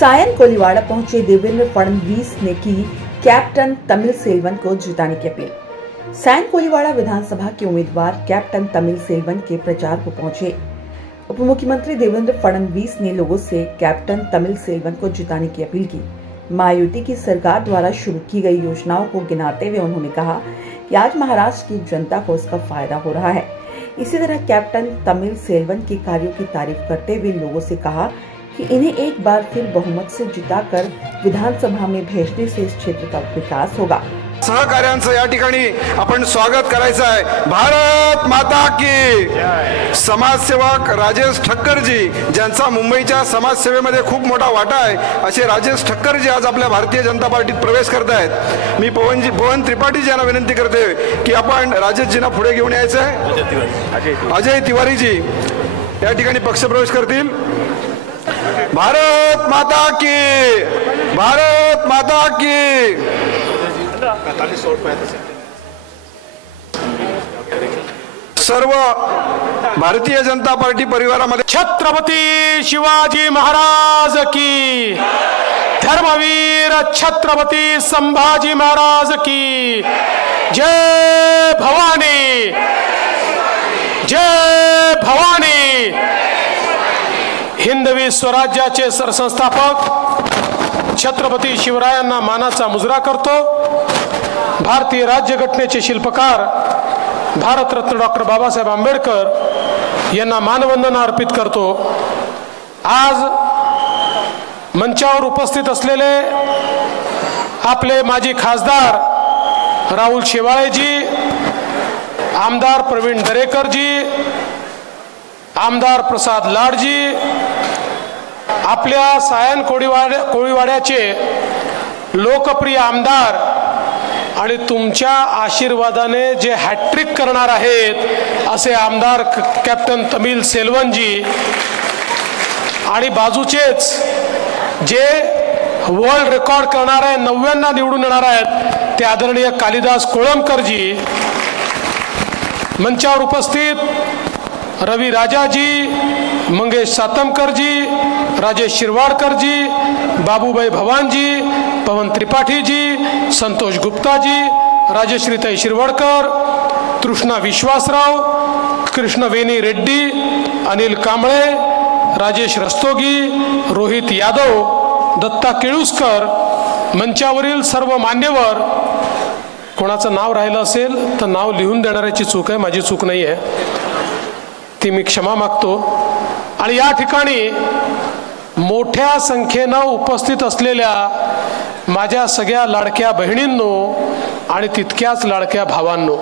सायन कोलीवाड़ा पहुंचे देवेंद्र फडणवीस ने की कैप्टन तमिल सेल्वन को जिताने की अपील। सायन कोलीवाड़ा विधानसभा के उम्मीदवार कैप्टन तमिल सेल्वन के प्रचार को पहुंचे। उप मुख्यमंत्री देवेंद्र फडणवीस ने लोगों से कैप्टन तमिल सेल्वन को जिताने की अपील की। मायावती की सरकार द्वारा शुरू की गई योजनाओं को गिनाते हुए उन्होंने कहा कि आज महाराष्ट्र की जनता को इसका फायदा हो रहा है। इसी तरह कैप्टन तमिल सेल्वन के कार्यों की तारीफ करते हुए लोगों से कहा कि इन्हें एक बार फिर बहुमत से जिताकर विधानसभा में भेजने से इस क्षेत्र का विकास होगा। सहकार्यांचं या ठिकाणी आपण स्वागत करायचं आहे। भारत माता की। समाजसेवक राजेश ठक्करजी, ज्यांचा मुंबईच्या समाजसेवेमध्ये खूप मोठा वाटा आहे, असे राजेश ठक्करजी आज आपल्या भारतीय जनता पार्टीत प्रवेश करत आहेत। मी पवन त्रिपाठी यांना विनंती करते की आपण राजेशजींना पुढे घेऊन यायचं आहे। अजय तिवारीजी या ठिकाणी पक्षप्रवेश करतील। भारत माता की, भारत माता की। सर्व भारतीय जनता पार्टी परिवारामध्ये छत्रपती शिवाजी महाराज की, धर्मवीर छत्रपती संभाजी महाराज की जय भवानी, जय भवानी। हिंदवी स्वराज्याचे सरसंस्थापक छत्रपती शिवरायांना मानाचा मुजरा करतो। भारतीय राज्यघटनेचे शिल्पकार भारतरत्न डॉक्टर बाबासाहेब आंबेडकर यांना मानवंदना अर्पित करतो। आज मंचावर उपस्थित असलेले आपले माजी खासदार राहुल शेवाळेजी, आमदार प्रवीण दरेकरजी, आमदार प्रसाद लाडजी, आपल्या सायन कोळीवाड्याचे लोकप्रिय आमदार आणि तुमच्या आशीर्वादाने जे हॅट्रिक करणार आहेत असे आमदार कॅप्टन तमिल सेल्वनजी, आणि बाजूचेच जे वर्ल्ड रेकॉर्ड करणार आहे 90 निवडून येणार आहेत ते आदरणीय कालिदास कोळंबकरजी, मंचावर उपस्थित रवी राजाजी, मंगेश सातमकरजी, राजेश शिरवाडकरजी, बाबूभाई भवानजी, पवन त्रिपाठीजी, संतोष गुप्ताजी, राजश्रीताई शिरवाडकर, तृष्णा विश्वासराव, कृष्णवेणी रेड्डी, अनिल कांबळे, राजेश रस्तोगी, रोहित यादव, दत्ता केळुसकर, मंचावरील सर्व मान्यवर। कोणाचं नाव राहिलं असेल तर नाव लिहून देणाऱ्याची चूक आहे, माझी चूक नाही आहे, ती मी क्षमा मागतो। आणि या ठिकाणी मोठ्या संख्येनं उपस्थित असलेल्या माझ्या सगळ्या लाडक्या बहिणींनो आणि तितक्याच लाडक्या भावांनो,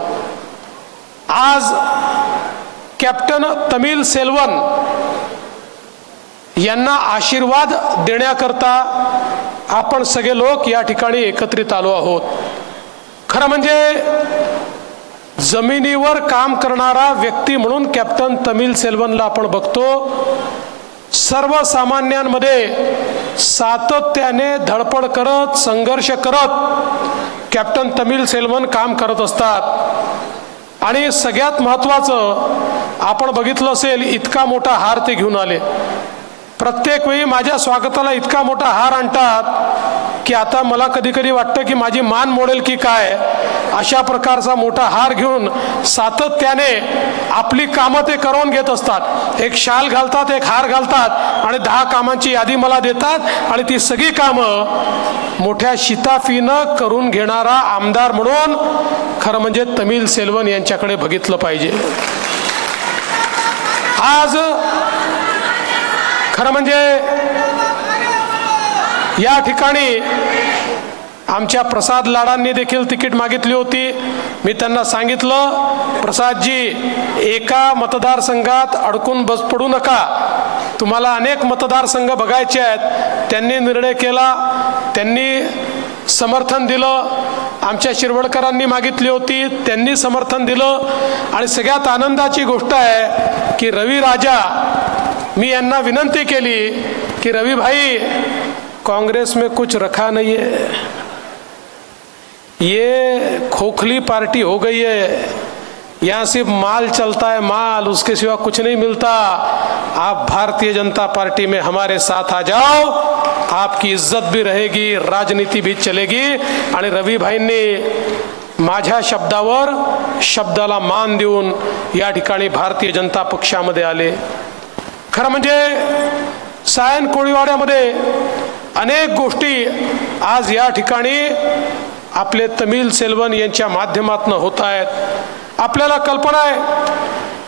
आज कॅप्टन तमिल सेल्वन यांना आशीर्वाद देण्याकरता आपण सगळे लोक या ठिकाणी एकत्रित आलो आहोत। खरं म्हणजे जमिनीवर काम करणारा व्यक्ती म्हणून कॅप्टन तमिल सेल्वनला आपण बघतो। सर्वसामान्यांमध्ये सातत्याने धडपड करत, संघर्ष करत कॅप्टन तमिल सेल्वन काम करत असतात। आणि सगळ्यात महत्त्वाचं आपण बघितलं असेल, इतका मोठा हार ते घेऊन आले। प्रत्येक वेळी माझ्या स्वागताला इतका मोठा हार आणतात की आता मला कधी कधी वाटतं की माझी मान मोडेल की काय। अशा प्रकारचा मोठा हार घेऊन सातत्याने आपली कामं ते करून घेत असतात। एक शाल घालतात, एक हार घालतात आणि 10 कामांची यादी मला देतात आणि ती सगळी कामं मोठ्या शिताफीनं करून घेणारा आमदार म्हणून खरं म्हणजे तमिल सेल्वन यांच्याकडे बघितलं पाहिजे। आज खरं म्हणजे या ठिकाणी आमच्या प्रसाद लाडांनी देखील तिकीट मागितली होती। मी त्यांना सांगितलं, प्रसादजी एका मतदारसंघात अडकून पडू नका, तुम्हाला अनेक मतदारसंघ बघायचे आहेत। त्यांनी निर्णय केला, त्यांनी समर्थन दिलं। आमच्या शिरवडकरांनी मागितली होती, त्यांनी समर्थन दिलं। आणि सगळ्यात आनंदाची गोष्ट आहे की रवी राजा, मी यांना विनंती केली कि रवि भाई कांग्रेस में कुछ रखा नहीं है, ये खोखली पार्टी हो गई है, यहाँ सिर्फ माल चलता है, माल, उसके सिवा कुछ नहीं मिलता। आप भारतीय जनता पार्टी में हमारे साथ आ जाओ, आपकी इज्जत भी रहेगी, राजनीती भी चलेगी। आणि रवी भाईंनी माझ्या शब्दावर शब्दाला मान देऊन या ठिकाणी भारतीय जनता पक्षामध्ये आले। खरं म्हणजे सायन कोळीवाड्यामध्ये अनेक गोष्टी आज या ठिकाणी आपले तमिल सेल्वन यांच्या माध्यमातून होत आहेत। आपल्याला कल्पना आहे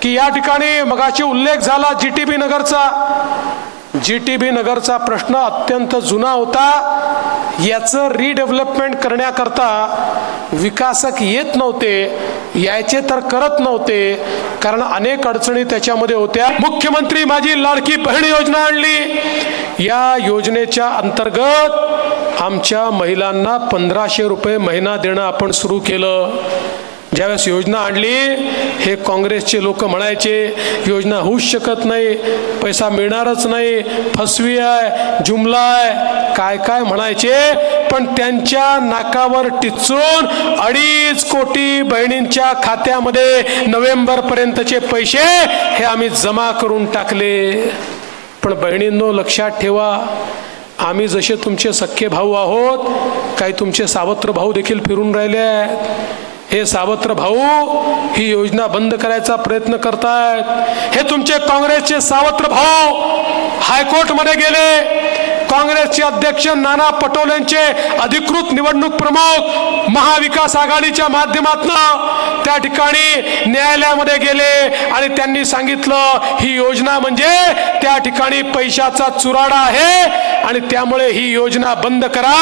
की या ठिकाणी मगाशी उल्लेख झाला जीटीबी नगरचा प्रश्न अत्यंत जुना होता। याचं रिडेव्हलपमेंट करण्याकरता विकासक येत नव्हते, यायचे तर करत नव्हते, कारण अनेक अडचणी त्याच्यामध्ये होत्या। मुख्यमंत्री माझी लाडकी बहीण योजना आणली। या योजनेच्या अंतर्गत आमच्या महिलांना 1500 रुपये महिना देणं आपण सुरू केलं। ज्यावेळेस योजना आणली हे काँग्रेसचे लोक म्हणायचे योजना होऊच शकत नाही, पैसा मिळणारच नाही, फसवी आहे, जुमला आहे, काय काय म्हणायचे। पण त्यांच्या नाकावर टिचून 2.5 कोटी बहिणींच्या खात्यामध्ये नोव्हेंबर पर्यंतचे पैसे हे आम्ही जमा करून टाकले। पण बहिणींनो लक्षात ठेवा, आम्ही जसे तुमचे सख्खे भाऊ आहोत, काही तुमचे सावत्र भाऊ देखील फिरून राहिले आहेत। हे सावत्र भाऊ ही योजना बंद करायचा प्रयत्न करतायत। हे तुमचे काँग्रेसचे सावत्र भाऊ हायकोर्ट मध्ये गेले। काँग्रेसचे अध्यक्ष नाना पटोलेंचे अधिकृत निवडणूक प्रमुख महाविकास आघाडीच्या माध्यमातून त्या ठिकाणी न्यायालयामध्ये गेले आणि त्यांनी सांगितलं ही योजना म्हणजे त्या ठिकाणी पैशाचा चुराडा आहे आणि त्यामुळे ही योजना बंद करा,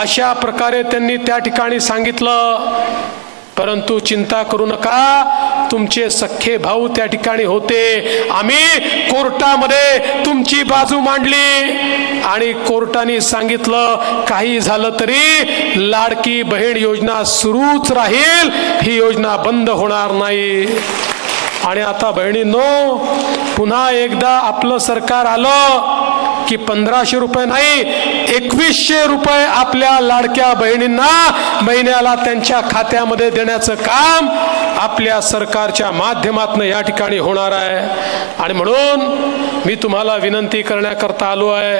अशा प्रकारे त्यांनी त्या ठिकाणी सांगितलं। परंतु चिंता करू नका, तुमचे सख्खे भाऊ त्या ठिकाणी होते। आम्ही कोर्टामध्ये तुमची बाजू मांडली आणि कोर्टाने सांगितलं काही झालं तरी लाडकी बहीण योजना सुरूच राहील, ही योजना बंद होणार नाही। आणि आता बहिणींनो पुन्हा एकदा आपलं सरकार आलं की 1500 रुपये नाही 2100 रुपये आपल्या लाडक्या बहिणींना महिन्याला त्यांच्या खात्यामध्ये देण्याचं काम आपल्या सरकारच्या माध्यमातून या ठिकाणी होणार आहे। आणि म्हणून मी तुम्हाला विनंती करण्याकरता आलो आहे,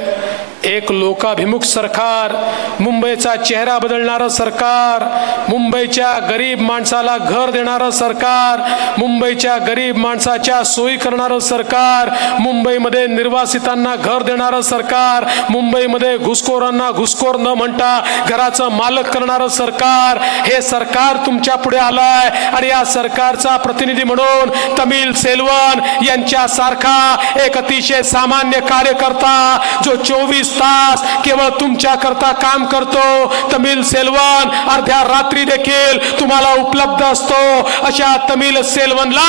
एक लोकाभिमुख सरकार, मुंबईचा चेहरा बदलणारं सरकार, मुंबईच्या गरीब माणसाला घर देणारं सरकार, मुंबईच्या गरीब माणसाच्या सोयी करणारं सरकार, मुंबईमध्ये निर्वासितांना घर देणारं सरकार, मुंबईमध्ये घुसखोरांना घुसखोर न म्हणता घराचं मालक करणारं सरकार, हे सरकार तुमच्या पुढे आलंय। आणि या सरकारचा प्रतिनिधी म्हणून तमिल सेल्वन यांच्या सारखा एक अतिशय सामान्य कार्यकर्ता जो 24 तास केवळ तुमच्या करता काम करतो, तमिल सेल्वन अर्ध्या रात्री देखील तुम्हाला उपलब्ध असतो, अशा तमिल सेल्वनला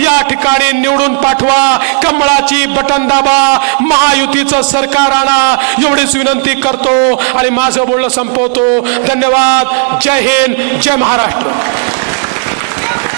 या ठिकाणी निवडून पाठवा, कमळाची बटन दाबा, महायुतीचं सरकार आणा, एवढीच विनंती करतो आणि माझं बोलणं संपवतो। धन्यवाद। जय हिंद, जय महाराष्ट्र।